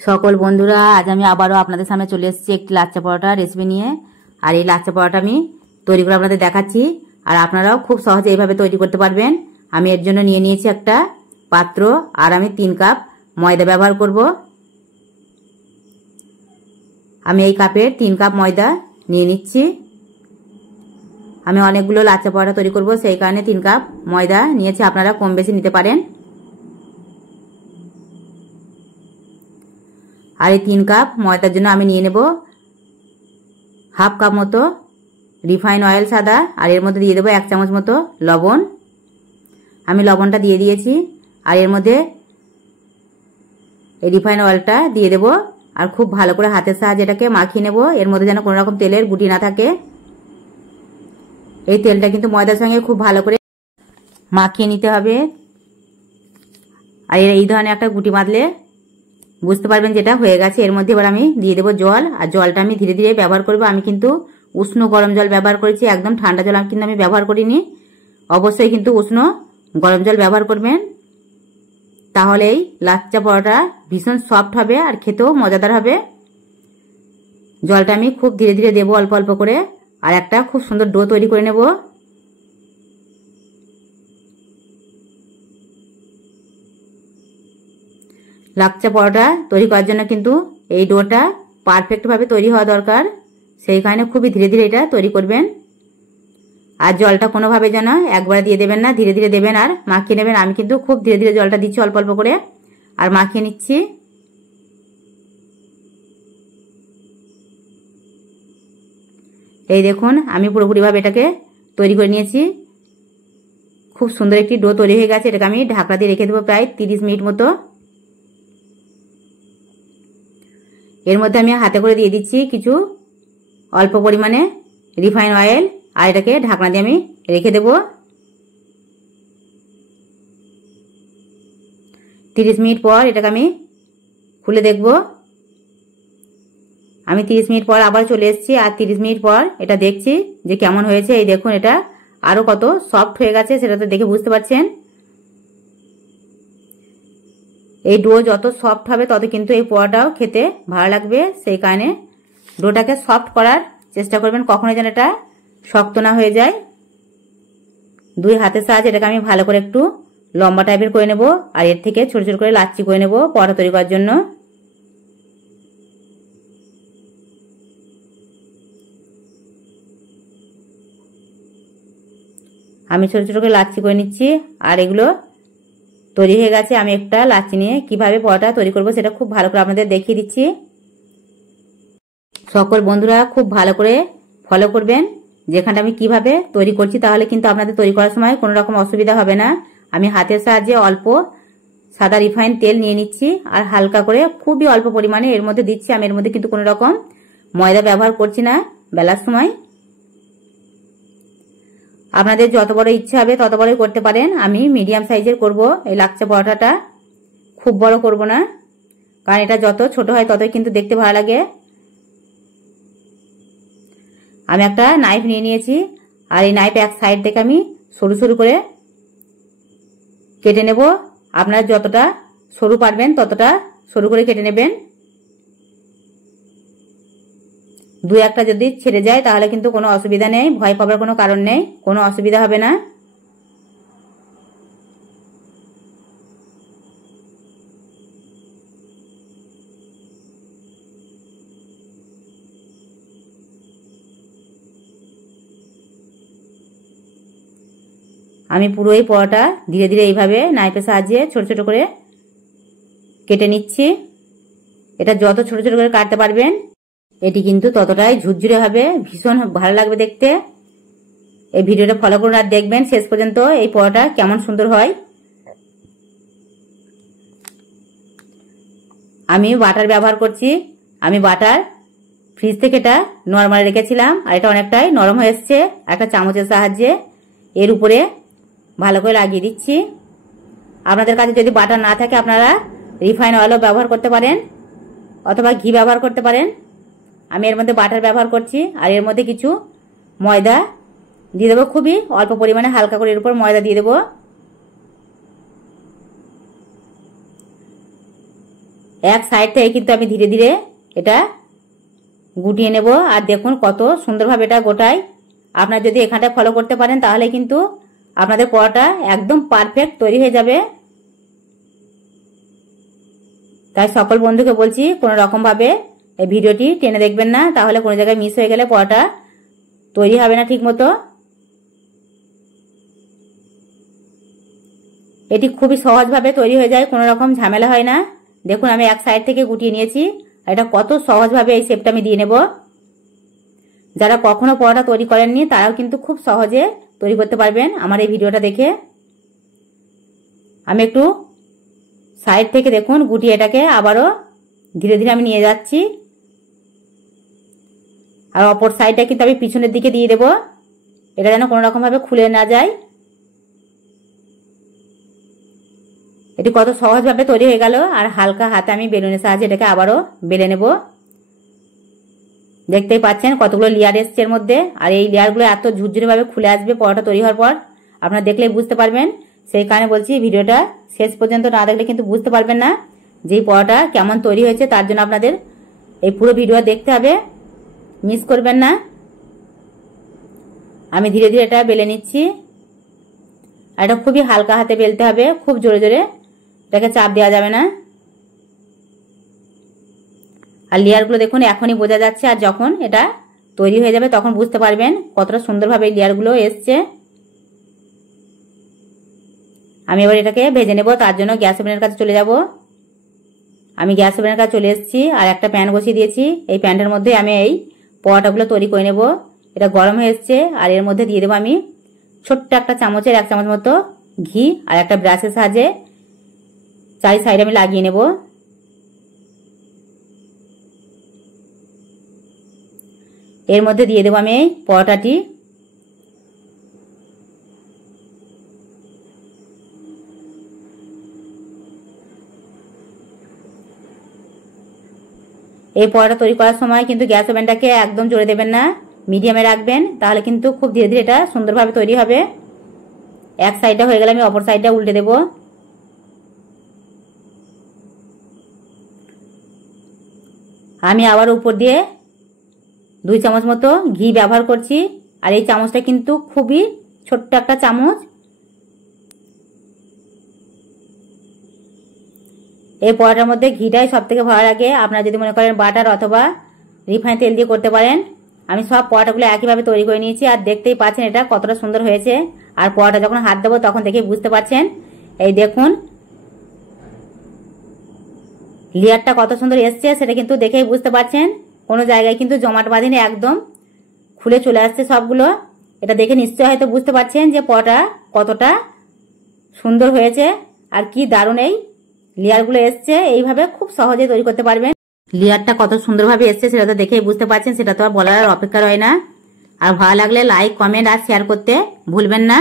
সকল বন্ধুরা, আজ আমি আবারও আপনাদের সামনে চলে এসেছি একটি লাচ্চা পরোটা রেসিপি নিয়ে। আর এই লাচ্চা পরোটা আমি তৈরি করে আপনাদের দেখাচ্ছি, আর আপনারাও খুব সহজে এইভাবে তৈরি করতে পারবেন। আমি এর জন্য নিয়ে নিয়েছি একটা পাত্র, আর আমি 3 কাপ ময়দা ব্যবহার করব। আমি এই কাপের 3 কাপ ময়দা নিয়ে নিচ্ছি। আমি অনেকগুলো লাচ্চা পরোটা তৈরি করব, সেই কারণে 3 কাপ ময়দা নিয়েছি, আপনারা কম বেশি নিতে পারেন। আর এই 3 কাপ ময়দার জন্য আমি নিয়ে নেব হাফ কাপ মতো রিফাইন অয়েল সাদা, আর এর মধ্যে দিয়ে দেবো 1 চামচ মতো লবণ। আমি লবণটা দিয়ে দিয়েছি, আর এর মধ্যে এই রিফাইন অয়েলটা দিয়ে দেব, আর খুব ভালো করে হাতের সাহায্যে এটাকে মাখিয়ে নেব। এর মধ্যে যেন কোনো রকম তেলের গুটি না থাকে। এই তেলটা কিন্তু ময়দার সঙ্গে খুব ভালো করে মাখিয়ে নিতে হবে। আর এই ধরনের একটা গুটি বাঁধলে বুঝতে পারবেন যেটা হয়ে গেছে। এর মধ্যে এবার আমি দিয়ে দেবো জল, আর জলটা আমি ধীরে ধীরে ব্যবহার করব। আমি কিন্তু উষ্ণ গরম জল ব্যবহার করেছি, একদম ঠান্ডা জল কিন্তু আমি ব্যবহার করিনি। অবশ্যই কিন্তু উষ্ণ গরম জল ব্যবহার করবেন, তাহলেই লাচ্চা পরোটা ভীষণ সফট হবে আর খেতেও মজাদার হবে। জলটা আমি খুব ধীরে ধীরে দেবো, অল্প অল্প করে, আর একটা খুব সুন্দর ডো তৈরি করে নেব। লাচ্চা পরোটা তৈরি করার জন্য কিন্তু এই ডোটা পারফেক্ট ভাবে তৈরি হওয়া দরকার, সেই কারণে খুবই ধীরে ধীরে এটা তৈরি করবেন। আর জলটা কোনোভাবে যেন একবারে দিয়ে দেবেন না, ধীরে ধীরে দেবেন আর মাখিয়ে নেবেন। আমি কিন্তু খুব ধীরে ধীরে জলটা দিচ্ছি, অল্প অল্প করে, আর মাখিয়ে নিচ্ছি। এই দেখুন, আমি পুরোপুরিভাবে এটাকে তৈরি করে নিয়েছি। খুব সুন্দর একটি ডো তৈরি হয়ে গেছে। এটাকে আমি ঢাকা দিয়ে রেখে দেবো প্রায় 30 মিনিট মতো। এর মধ্যে আমি হাতে করে দিয়ে দিচ্ছি কিছু অল্প পরিমাণে রিফাইন অয়েল, আর এটাকে ঢাকনা দিয়ে আমি রেখে দেব। 30 মিনিট পর এটাকে আমি খুলে দেখব। আমি 30 মিনিট পর আবার চলে এসেছি, আর 30 মিনিট পর এটা দেখছি যে কেমন হয়েছে। এই দেখুন, এটা আরো কত সফট হয়ে গেছে সেটা তো দেখে বুঝতে পারছেন। এই ডো যত সফট হবে তত কিন্তু এই পোয়াটাও খেতে ভালো লাগবে, সেই কারণে ডোটাকে সফট করার চেষ্টা করবেন, কখনো যেন এটা শক্ত না হয়ে যায়। 2 হাতের সাহায্যে এটাকে আমি ভালো করে একটু লম্বা টাইপের করে নেব, আর এর থেকে ছোট ছোট করে লাচ্ছি করে নেব পরোটা তৈরি করার জন্য। আমি ছোট ছোট করে লাচ্ছি করে নিচ্ছি, আর এগুলো তৈরি হয়ে গেছে। আমি একটা লাচ্ছি নিয়ে কিভাবে পরোটা তৈরি করব সেটা খুব ভালো করে আপনাদের দেখিয়ে দিচ্ছি। সকল বন্ধুরা খুব ভালো করে ফলো করবেন যেখানটা আমি কিভাবে তৈরি করছি, তাহলে কিন্তু আপনাদের তৈরি করার সময় কোনো রকম অসুবিধা হবে না। আমি হাতের সাহায্যে অল্প সাদা রিফাইন তেল নিয়ে নিচ্ছি, আর হালকা করে খুবই অল্প পরিমাণে এর মধ্যে দিচ্ছি। আমি এর মধ্যে কিন্তু কোনো রকম ময়দা ব্যবহার করছি না বেলার সময়। আপনাদের যত বড় ইচ্ছা হবে তত বড়ই করতে পারেন। আমি মিডিয়াম সাইজের করব এই লাচ্চা পরোটাটা, খুব বড় করব না, কারণ এটা যত ছোট হয় ততই কিন্তু দেখতে ভালো লাগে। আমি একটা নাইফ নিয়ে নিয়েছি, আর এই নাইফ এক সাইড থেকে আমি সরু সরু করে কেটে নেব। আপনারা যতটা সরু পারবেন ততটা সরু করে কেটে নেবেন। 2-1টা যদি ছেড়ে যায় তাহলে কিন্তু কোনো অসুবিধা নেই, ভয় পাবার কোনো কারণ নেই, কোনো অসুবিধা হবে না। আমি পুরো এই পরোটা ধীরে ধীরে এইভাবে নাইফের সাহায্যে ছোট ছোট করে কেটে নিচ্ছি। এটা যত ছোট ছোট করে কাটতে পারবেন এটি কিন্তু ততটাই ঝুরঝুরে হবে, ভীষণ ভালো লাগবে দেখতে। এই ভিডিওটা ফলো করুন আর দেখবেন শেষ পর্যন্ত এই পরোটা কেমন সুন্দর হয়। আমি বাটার ব্যবহার করছি। আমি বাটার ফ্রিজ থেকে এটা নরমাল রেখেছিলাম, আর এটা অনেকটাই নরম হয়ে এসছে। একটা চামচের সাহায্যে এর উপরে ভালো করে লাগিয়ে দিচ্ছি। আপনাদের কাছে যদি বাটার না থাকে আপনারা রিফাইন অয়েলও ব্যবহার করতে পারেন, অথবা ঘি ব্যবহার করতে পারেন। আমি এর মধ্যে বাটার ব্যবহার করছি, আর এর মধ্যে কিছু ময়দা দিয়ে দেবো, খুবই অল্প পরিমাণে হালকা করে এর উপর ময়দা দিয়ে দেবো। এক সাইড থেকে কিন্তু আমি ধীরে ধীরে এটা গুটিয়ে নেব। আর দেখুন কত সুন্দরভাবে এটা গোটাই। আপনারা যদি এখানটা ফলো করতে পারেন তাহলে কিন্তু আপনাদের পরোটা একদম পারফেক্ট তৈরি হয়ে যাবে। তাই সকল বন্ধুকে বলছি কোনো রকম ভাবে এই ভিডিওটি টেনে দেখবেন না, তাহলে কোনো জায়গায় মিস হয়ে গেলে পরোটা তৈরি হবে না ঠিক মতো। এটি খুবই সহজভাবে তৈরি হয়ে যায়, কোনো রকম ঝামেলা হয় না। দেখুন আমি এক সাইড থেকে গুটিয়ে নিয়েছি। এটা কত সহজভাবে এই শেপটা আমি দিয়ে নেব। যারা কখনো পরোটা তৈরি করেননি তারাও কিন্তু খুব সহজে তৈরি করতে পারবেন আমার এই ভিডিওটা দেখে। আমি একটু সাইড থেকে দেখুন গুটিয়ে এটাকে আবারও ধীরে ধীরে আমি নিয়ে যাচ্ছি। আর অপর সাইডটা কিন্তু আমি পিছনের দিকে দিয়ে দেব, এটা যেন কোনো রকম ভাবে খুলে না যায়। এটি কত সহজভাবে তৈরি হয়ে গেল। আর হালকা হাতে আমি বেলুনের সাহায্যে এটাকে আবারও বেলে নেব। দেখতেই পাচ্ছেন কতগুলো লেয়ার এসছে এর মধ্যে। আর এই লেয়ারগুলো এত ঝুরঝুরে ভাবে খুলে আসবে পরোটা তৈরি হওয়ার পর, আপনারা দেখলেই বুঝতে পারবেন। সেই কারণে বলছি ভিডিওটা শেষ পর্যন্ত না দেখলে কিন্তু বুঝতে পারবেন না যে পরোটা কেমন তৈরি হয়েছে। তার জন্য আপনাদের এই পুরো ভিডিও দেখতে হবে, মিস করবেন না। আমি ধীরে ধীরে এটা বেলে নিচ্ছি। আর এটা খুবই হালকা হাতে বেলতে হবে, খুব জোরে জোরে এটাকে চাপ দেওয়া যাবে না। আর লেয়ারগুলো দেখুন এখনই বোঝা যাচ্ছে, আর যখন এটা তৈরি হয়ে যাবে তখন বুঝতে পারবেন কতটা সুন্দরভাবে লেয়ারগুলো এসছে। আমি এবার এটাকে ভেজে নেব, তার জন্য গ্যাস ওভেনের কাছে চলে যাব। আমি গ্যাস ওভেনের কাছে চলে এসেছি আর একটা প্যান বসিয়ে দিয়েছি। এই প্যানটার মধ্যে আমি এই পরোটাগুলো তৈরি করে নেব। এটা গরম হয়ে এসছে আর এর মধ্যে দিয়ে দেবো আমি ছোট্ট একটা চামচের 1 চামচ মতো ঘি। আর একটা ব্রাশের সাহায্যে চারি সাইডে আমি লাগিয়ে নেব। এর মধ্যে দিয়ে দেবো আমি এই পরোটাটি। এই পরোটা তৈরি করার সময় কিন্তু গ্যাস ওভেনটাকে একদম জোরে দেবেন না, মিডিয়ামে রাখবেন, তাহলে কিন্তু খুব ধীরে ধীরে এটা সুন্দরভাবে তৈরি হবে। এক সাইডটা হয়ে গেলে আমি অপর সাইডটা উল্টে দেব। আমি আবার উপর দিয়ে 2 চামচ মতো ঘি ব্যবহার করছি। আর এই চামচটা কিন্তু খুবই ছোট্ট একটা চামচ। এই পরোটার মধ্যে ঘিটাই সব থেকে ভালো লাগে। আপনারা যদি মনে করেন বাটার অথবা রিফাইন তেল দিয়ে করতে পারেন। আমি সব পরোটাগুলো একইভাবে তৈরি করে নিয়েছি আর দেখতেই পাচ্ছেন এটা কতটা সুন্দর হয়েছে। আর পরোটা যখন হাত দেবো তখন দেখেই বুঝতে পারছেন। এই দেখুন লেয়ারটা কত সুন্দর এসছে, সেটা কিন্তু দেখেই বুঝতে পারছেন। কোনো জায়গায় কিন্তু জমাট বাঁধেনি, একদম খুলে চলে আসছে সবগুলো। এটা দেখে নিশ্চয়ই হয়তো বুঝতে পারছেন যে পরোটা কতটা সুন্দর হয়েছে আর কি দারুণ এই লেয়ারগুলো এসছে। এইভাবে খুব সহজে তৈরি করতে পারবেন। লেয়ারটা কত সুন্দরভাবে এসছে সেটা তো দেখেই বুঝতে পারছেন, সেটা তো আর বলার অপেক্ষা রয় না। আর ভালো লাগলে লাইক, কমেন্ট আর শেয়ার করতে ভুলবেন না।